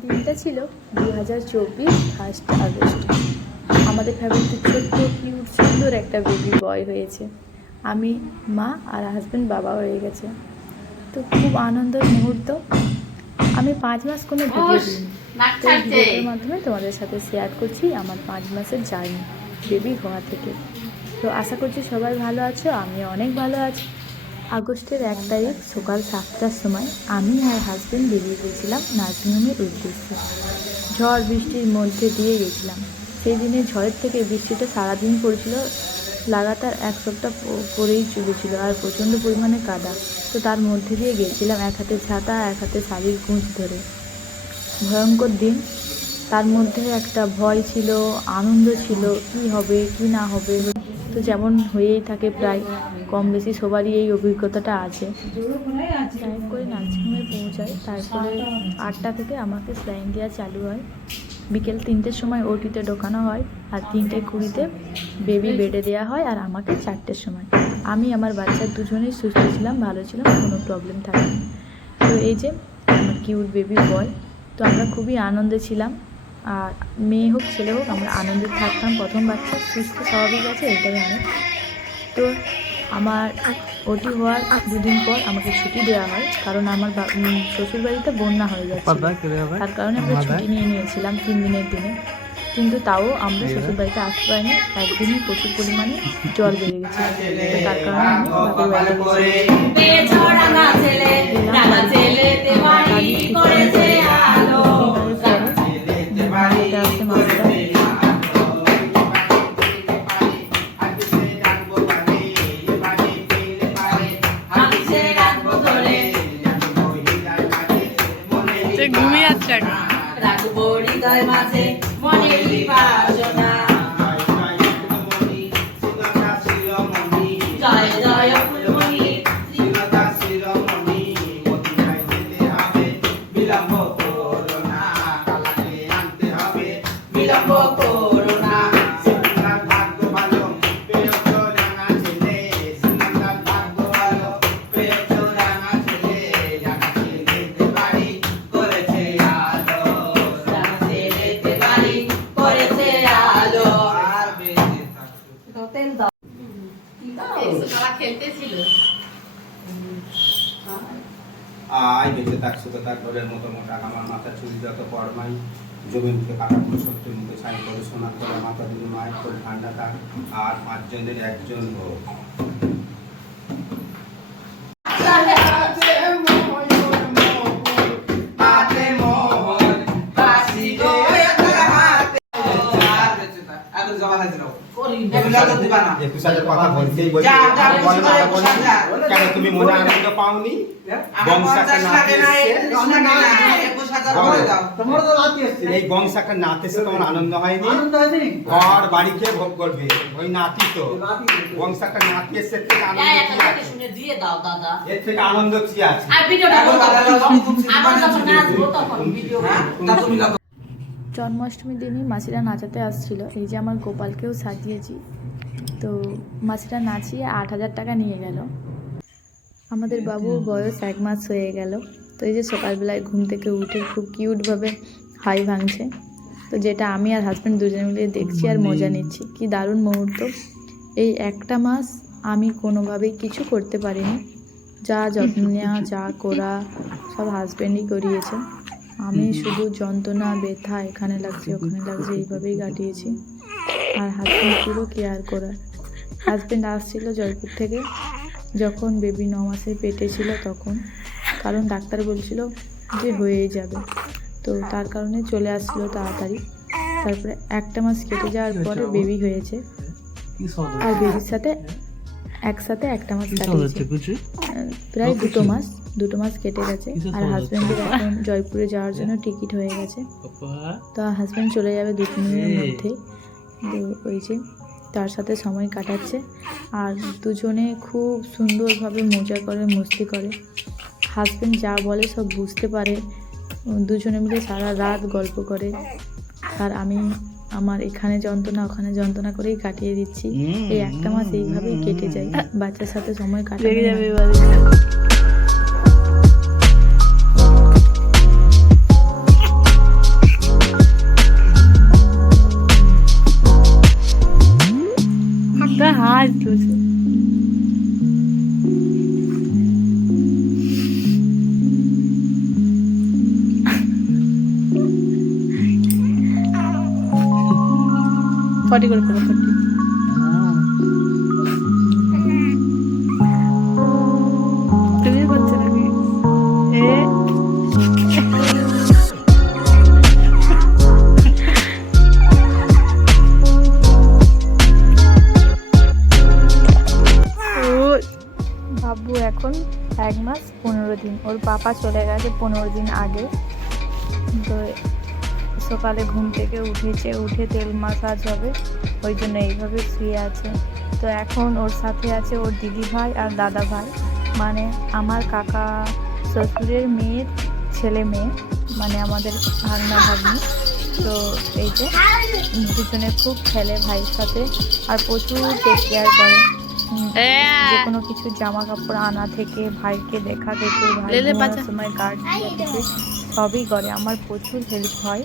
দিনটা ছিল দু হাজার চব্বিশ ফার্স্ট আগস্ট। আমাদের ফ্যামিলিতে ছোট্ট কিউট সুন্দর একটা বেবি বয় হয়েছে। আমি মা আর হাজব্যান্ড বাবা হয়ে গেছে। তো খুব আনন্দের মুহূর্ত। আমি পাঁচ মাস কোনো ভিডিও দিইনি। তো ভিডিওর মাধ্যমে তোমাদের সাথে শেয়ার করছি আমার পাঁচ মাসের জার্নি বেবি হওয়া থেকে। তো আশা করছি সবাই ভালো আছো আমি অনেক ভালো আছি। আগস্টের এক তারিখ সকাল সাতটার সময় আমি আর হাজব্যান্ড বেরিয়ে গেছিলাম নার্সিংহোমের উদ্দেশ্যে। ঝড় বৃষ্টির মধ্যে দিয়ে গেছিলাম। সেই দিনে ঝড়ের থেকে বৃষ্টিটা সারাদিন পড়ছিল, লাগাতার এক সপ্তাহ পরেই চলেছিল আর প্রচণ্ড পরিমাণে কাদা। তো তার মধ্যে দিয়ে গেছিলাম এক হাতে ছাতা, এক হাতে শাড়ির কুঁচ ধরে। ভয়ঙ্কর দিন। তার মধ্যে একটা ভয় ছিল, আনন্দ ছিল, কি হবে, কি না হবে। তো যেমন হয়েই থাকে প্রায়, কম বেশি সবারই এই অভিজ্ঞতাটা আছে। স্লাইন করে নার্সিংহোমে পৌঁছায় তারপরে আটটা থেকে আমাকে স্লাইন দেওয়া চালু হয়। বিকেল তিনটের সময় ওটিতে ঢোকানো হয় আর তিনটে কুড়িতে বেবি বেডে দেওয়া হয় আর আমাকে চারটের সময়। আমি, আমার বাচ্চার দুজনেই সুস্থ ছিলাম, ভালো ছিলাম, কোনো প্রবলেম থাকেনি। তো এই যে আমার কিউট বেবি বয় তো আমরা খুবই আনন্দে ছিলাম। আর মেয়ে হোক ছেলে হোক আমরা আনন্দে থাকতাম। প্রথম বাচ্চা সুস্থ স্বাভাবিক আছে এটাই অনেক তো আমার ওটি হওয়ার দুদিন পর আমাকে ছুটি দেওয়া হয় কারণ আমার শ্বশুরবাড়িতে বন্যা হয়ে যাচ্ছে তার কারণে আমরা ছুটি নিয়ে নিয়েছিলাম তিন দিনের দিনে। কিন্তু তাও আমরা শ্বশুরবাড়িতে আসতে পারিনি একদিনই প্রচুর পরিমাণে জল বেড়ে গেছে তার কারণে আমি বাপের বাড়িতে গেছি মাঝে মনের বাসনা পরমাই জমি মুখে কাটা কোনো শত্রুর মুখে ছাই করে সোনা করে মাথা দিলে মায়ের করে ঠান্ডা থাক আর পাঁচজনের একজন হোক। একুশ হাজার কথা বলছেই বলছি। কেন তুমি মনে আনন্দ পাওনি? বংশাটা নাতি এসছে। এই বংশাটা নাতি এসে তোমার আনন্দ হয়নি? ঘর বাড়ি খেয়ে ভোগ করবে? ওই নাতি তো। বংশাটা নাতি এসে এর থেকে আনন্দ কি আছে? শুনে দিয়ে দাও দাদা। এর থেকে আনন্দ কি আছে? আর ভিডিওটা আমার যখন নাচবো তখন ভিডিও জন্মাষ্টমীর দিনই মাসিরা নাচাতে আসছিল। এই যে আমার গোপালকেও সাজিয়েছি। তো মাসিরা নাচিয়ে আট হাজার টাকা নিয়ে গেল। আমাদের বাবুর বয়স এক মাস হয়ে গেল। তো এই যে সকালবেলায় ঘুম থেকে উঠে খুব কিউটভাবে হাই ভাঙছে। তো যেটা আমি আর হাজব্যান্ড দুজনে মিলে দেখছি আর মজা নিচ্ছি। কি দারুণ মুহূর্ত। এই একটা মাস আমি কোনোভাবেই কিছু করতে পারিনি। যা যত্ন নেওয়া যা করা সব হাজব্যান্ডই করিয়েছে। আমি শুধু যন্ত্রণা ব্যথা এখানে লাগছে ওখানে লাগছে এইভাবেই কাটিয়েছি। আর হাজব্যান্ড পুরো কেয়ার করার। হাজব্যান্ড আসছিল জয়পুর থেকে। যখন বেবি ন মাসের পেটে ছিল তখন কারণ ডাক্তার বলছিল যে হয়েই যাবে। তো তার কারণে চলে আসছিল তাড়াতাড়ি। তারপরে একটা মাস কেটে যাওয়ার পরে বেবি হয়েছে। আর বেবির সাথে একসাথে একটা মাস কাটিয়েছে। প্রায় দুটো মাস দুটো মাস কেটে গেছে। আর হাজব্যান্ডের এখন জয়পুরে যাওয়ার জন্য টিকিট হয়ে গেছে। তো হাজব্যান্ড চলে যাবে দু তিন দিনের মধ্যেই তো ওই যে তার সাথে সময় কাটাচ্ছে আর দুজনে খুব সুন্দরভাবে মজা করে মস্তি করে। হাজব্যান্ড যা বলে সব বুঝতে পারে। দুজনে মিলে সারা রাত গল্প করে। আর আমি আমার এখানে যন্ত্রণা ওখানে যন্ত্রণা করেই কাটিয়ে দিচ্ছি। এই একটা মাস এইভাবেই কেটে যায়। বাচ্চার সাথে সময় লেগে যাবে ফটি করে এ? ও বাবু এখন এক মাস পনেরো দিন। ওর পাপা চলে গেছে পনেরো দিন আগে। তো সকালে ঘুম থেকে উঠেছে উঠে তেল মাসাজ হবে। ওই জন্য এইভাবে শুয়ে আছে। তো এখন ওর সাথে আছে ওর দিদি ভাই আর দাদা ভাই। মানে আমার কাকা শ্বশুরের মেয়ের ছেলে মেয়ে মানে আমাদের ভাগনা ভাগ্নি। তো এই যে দুজনে খুব খেলে ভাইয়ের সাথে আর প্রচুর টেক কেয়ার করে। যে কোনো কিছু জামা কাপড় আনা থেকে ভাইকে দেখা থেকে ভাই। সময় গার্ড সবই করে। আমার প্রচুর হেল্প হয়।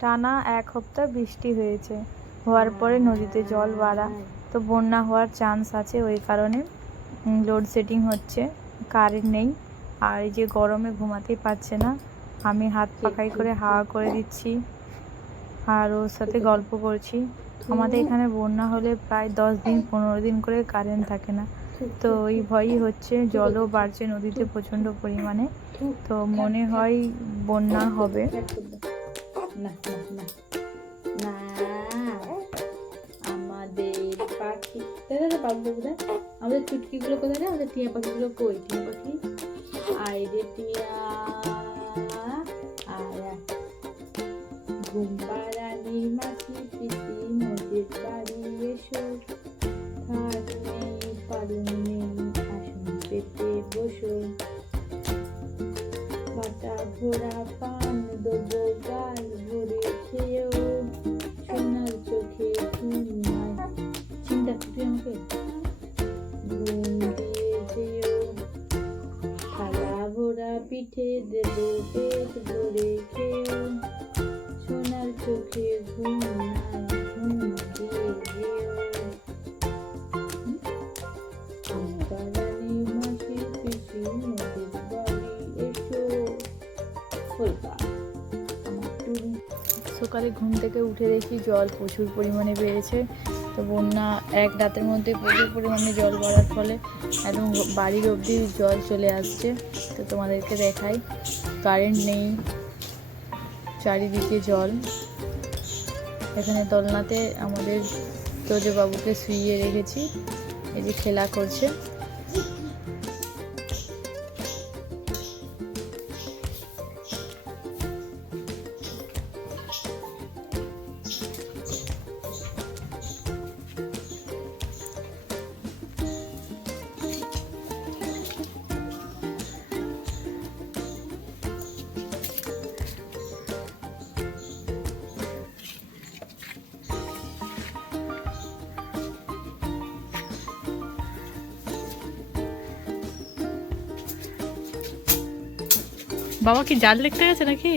টানা এক হপ্তাহ বৃষ্টি হয়েছে। হওয়ার পরে নদীতে জল বাড়া। তো বন্যা হওয়ার চান্স আছে ওই কারণে লোডশেডিং হচ্ছে। কারেন্ট নেই। আর এই যে গরমে ঘুমাতেই পারছে না। আমি হাত পাখাই করে হাওয়া করে দিচ্ছি। আর ওর সাথে গল্প করছি। আমাদের এখানে বন্যা হলে প্রায় দশ দিন, পনেরো দিন করে কারেন্ট থাকে না। তো ওই ভয়ই হচ্ছে, জলও বাড়ছে নদীতে প্রচণ্ড পরিমাণে। তো মনে হয় বন্যা হবে। না না আমাদের পাখি দাদা পাখি আমাদের চুটকিগুলো আমাদের টিয়া পাখিগুলো কই? টিয়া পাখি? আয় রে টিয়া। ঘুম পাড়ানি সকালে ঘুম থেকে উঠে দেখি জল প্রচুর পরিমাণে বেড়েছে। তো বন্যা এক রাতের মধ্যে প্রচুর পরিমাণে জল বাড়ার ফলে একদম বাড়ির অবধি জল চলে আসছে। তো তোমাদেরকে দেখাই কারেন্ট নেই, চারিদিকে জল। এখানে দোলনাতে আমাদের তোজো বাবুকে শুইয়ে রেখেছি, এই যে খেলা করছে। বাবা কি জাল দেখতে গেছে নাকি?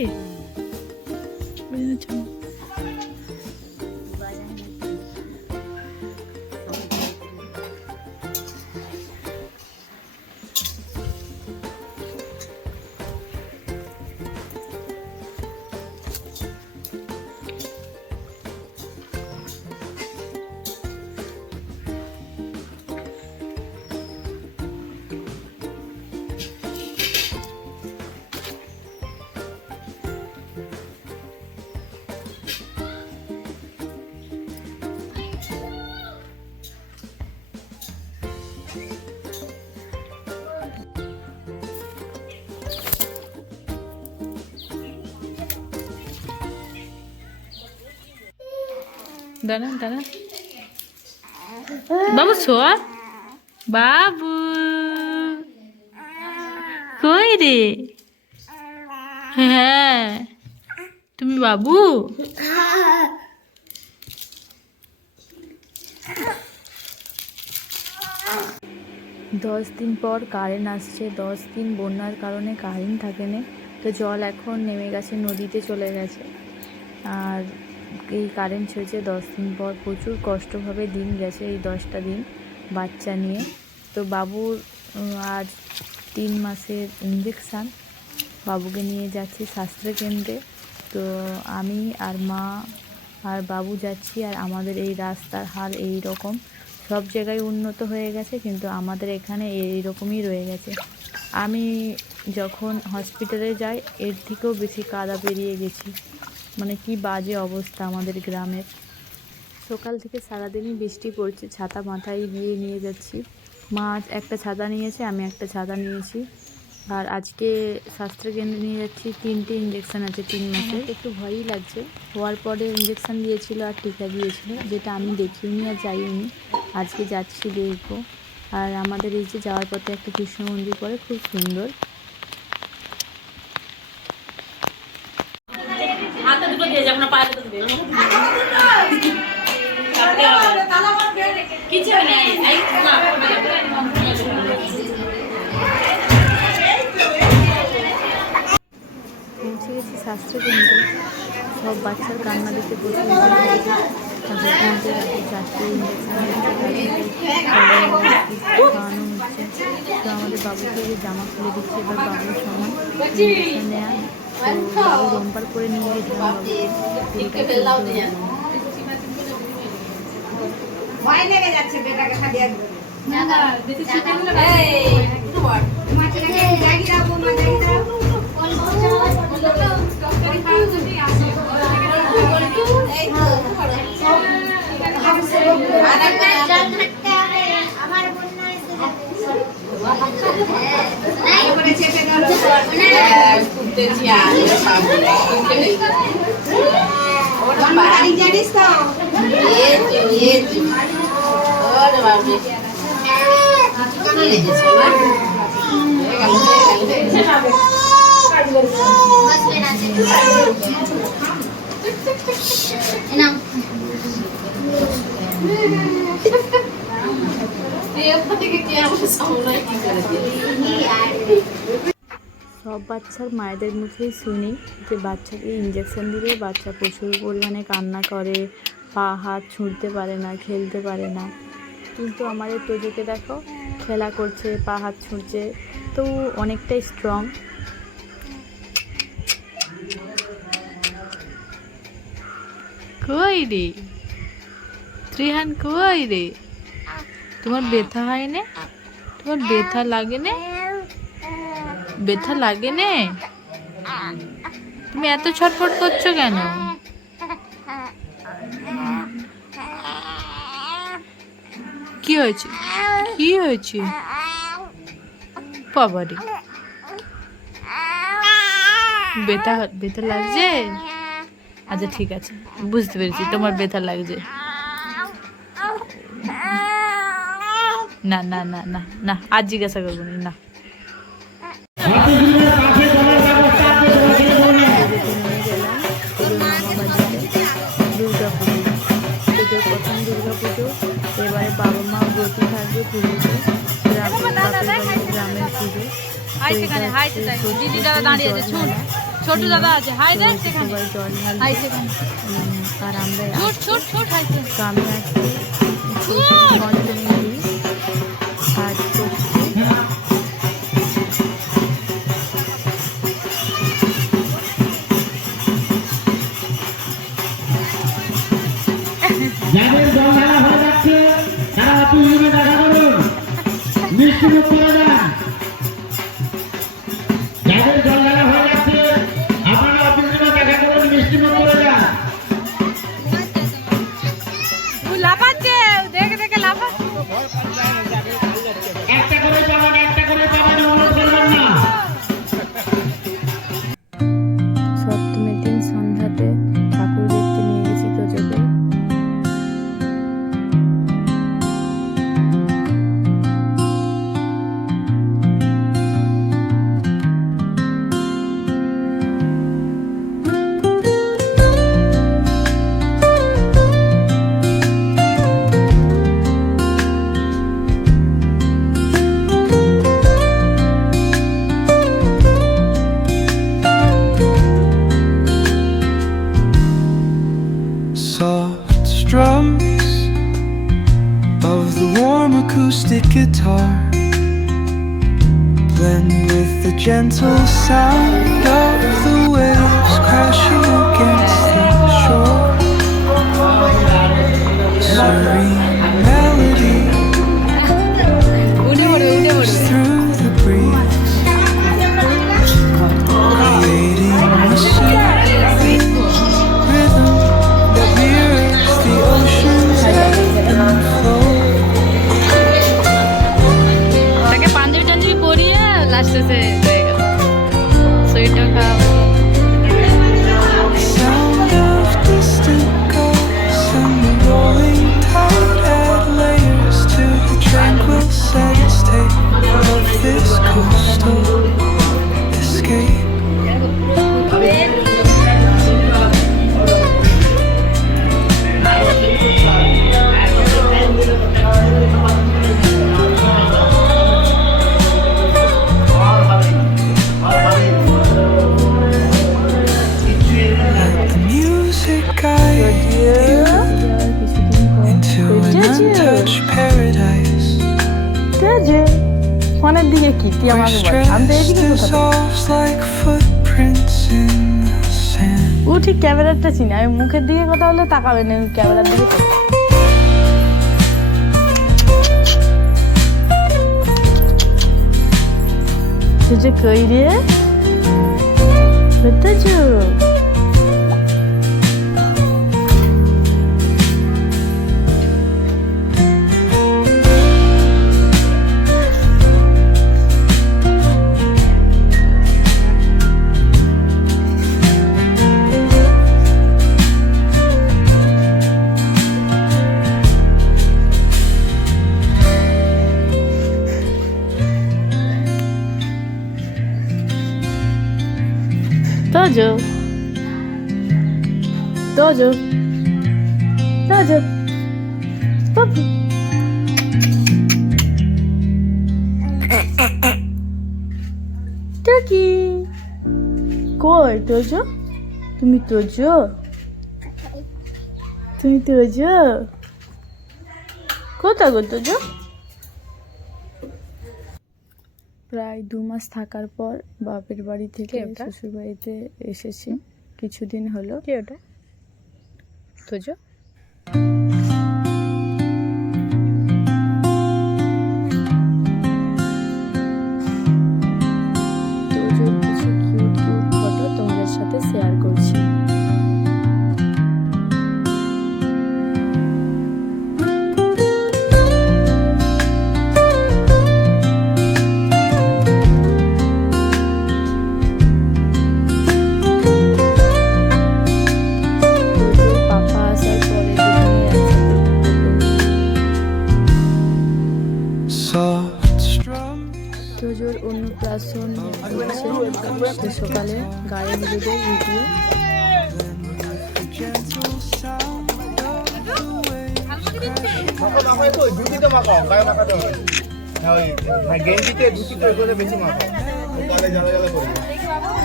দাঁড়া দাঁড়া বাবু, শোয়া। বাবু। কই রে? হ্যাঁ। তুমি বাবু? দশ দিন পর কারেন্ট আসছে, দশ দিন বন্যার কারণে কারেন্ট থাকে না তো জল এখন নেমে গেছে, নদীতে চলে গেছে। আর এই কারেন্ট ছেড়েছে দশ দিন পর। প্রচুর কষ্টভাবে দিন গেছে এই দশটা দিন বাচ্চা নিয়ে। তো বাবুর আজ তিন মাসের ইঞ্জেকশান বাবুকে নিয়ে যাচ্ছি স্বাস্থ্যকেন্দ্রে। তো আমি আর মা আর বাবু যাচ্ছি আর আমাদের এই রাস্তার হাল এই রকম। সব জায়গায় উন্নত হয়ে গেছে কিন্তু আমাদের এখানে এই রকমই রয়ে গেছে। আমি যখন হসপিটালে যাই, এর থেকেও বেশি কাদা পেরিয়ে গেছি। মানে কি বাজে অবস্থা আমাদের গ্রামের। সকাল থেকে সারাদিনই বৃষ্টি পড়ছে ছাতা মাথায় দিয়ে নিয়ে যাচ্ছি। মা একটা ছাতা নিয়েছে আমি একটা ছাতা নিয়েছি। আর আজকে স্বাস্থ্যকেন্দ্রে নিয়ে যাচ্ছি তিনটে ইঞ্জেকশান আছে তিন মাসে একটু ভয়ই লাগছে। হওয়ার পরে ইঞ্জেকশন দিয়েছিল আর টিকা দিয়েছিল যেটা আমি দেখিনি আর যাইনি। আজকে যাচ্ছি দেখব। আর আমাদের এই যে যাওয়ার পথে একটা কৃষ্ণ মন্দির পরে খুব সুন্দর। পৌঁছে গেছি স্বাস্থ্যকেন্দ্রে সব বাচ্চার কান্না দেখে প্রচুর খাওয়ানো হচ্ছে। তো আমাদের বাবুকে যে জামা খুলে দিচ্ছে, এবার বাবুর সময় বাবু রোমবার করে নিয়ে গেছিলাম ভয় লেগে যাচ্ছে বেটাকে খালি একদম জানিস তো? না নাম সব বাচ্চার মায়েদের মুখেই শুনি যে বাচ্চাকে ইঞ্জেকশন দিলে বাচ্চা প্রচুর পরিমাণে কান্না করে পা হাত ছুঁড়তে পারে না খেলতে পারে না। কিন্তু আমার এই তোজোকে দেখো, খেলা করছে, পা হাত ছুঁড়ছে, তো অনেকটাই স্ট্রং কই রে? ত্রিহান, কই রে? তোমার ব্যথা হয় না তোমার ব্যথা লাগে না ব্যথা লাগে না তুমি এত ছটফট করছ কেন? কি হয়েছে? কি হয়েছে? বাবারে। ব্যথা ব্যথা লাগছে? আচ্ছা ঠিক আছে। বুঝতে পেরেছি তোমার ব্যথা লাগছে। না না না না না আজ জিজ্ঞাসা করব না, পুজোতে গ্রামের পুজো। দিদি দাদা দাঁড়িয়ে আছে ছুট ছোট দাদা আছে। হাই দেন সেখানে। জল হাই সেখানে। আর আমরা ছুট ছুট ছুট হাই আমি আজকে মিষ্টি মুখ ক্যামেরাটা চিনি, আমি মুখের দিকে কথা হলে তাকাবে না ক্যামেরার দিকে তুই কই রে? বেতাজু Dojo. Dojo. Papu. Turkey. কই তোজো তুমি তোজো তুমি তোজো কোথা গো তোজো প্রায় দু মাস থাকার পর বাপের বাড়ি থেকে শ্বশুর বাড়িতে এসেছি। কিছুদিন হলো। কি ওটা? তোজো তোজোর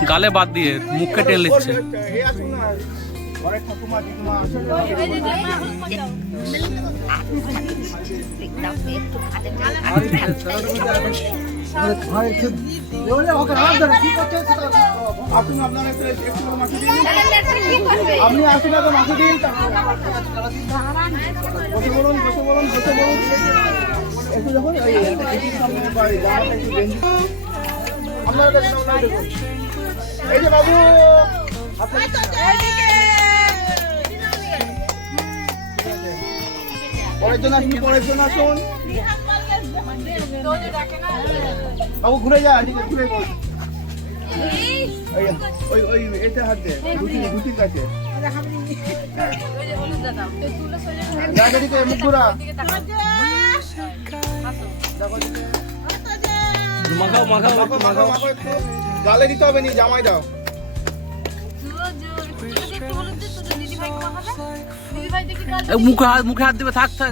গালে বাদ দিয়ে মুখে টেনে নিচ্ছে আপনি আসুন মাখিয়ে দিন বসে বলুন বসে বলুন বসে বলুন। এই যে বাবু পরের জন আসুন পরের ঘুরে যা ঘুরে ওই এতে হাত দে ধুতির কাছে যা এদিকে মুখ ঘুরা মাখাও মাখাও মাখো মাখো মাখো গালে দিতে হবে নি জামাই দাও। মুখে হাত মুখে হাত দিবে থাক থাক।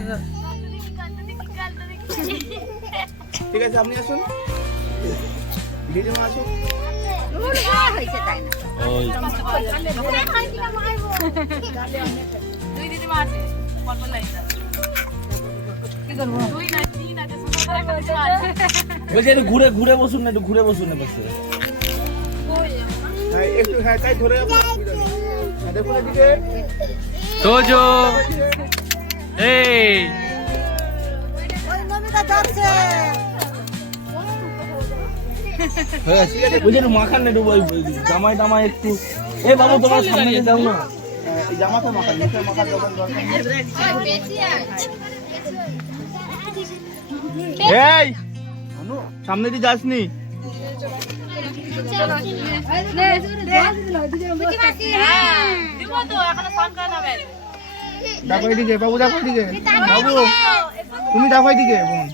ঠিক আছে আপনি আসুন। দিদিমা আসুন। হয়েছে তাই না ওই বলছি একটু ঘুরে ঘুরে বসুন না একটু ঘুরে বসুন না বসে একটু হ্যাঁ তাই ধরে হ্যাঁ, দেখুন এদিকে। তোজো। এই। হয়ে মাখান একটু জামাই টামাই একটু। এ বাবু তোমার সামনে না। হ্যাঁ, জামাতে মাখান। এই! অনু, সামনে দিয়ে যাসনি? দেখো এদিকে বাবু দেখো এদিকে। বাবু তুমি দেখো এদিকে বোন।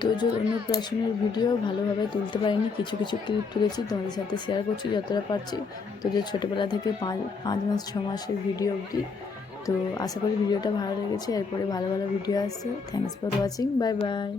তো যে অন্নপ্রাশনের ভিডিও ভালোভাবে তুলতে পারিনি, কিছু কিছু ক্লিপ তুলেছি, তোমাদের সাথে শেয়ার করছি, যতটা পারছি। তো যে ছোটোবেলা থেকে পাঁচ পাঁচ মাস, ছ মাসের ভিডিও অবধি। তো আশা করি ভিডিওটা ভালো লেগেছে, এরপরে ভালো ভালো ভিডিও আসছে। Thanks for watching bye bye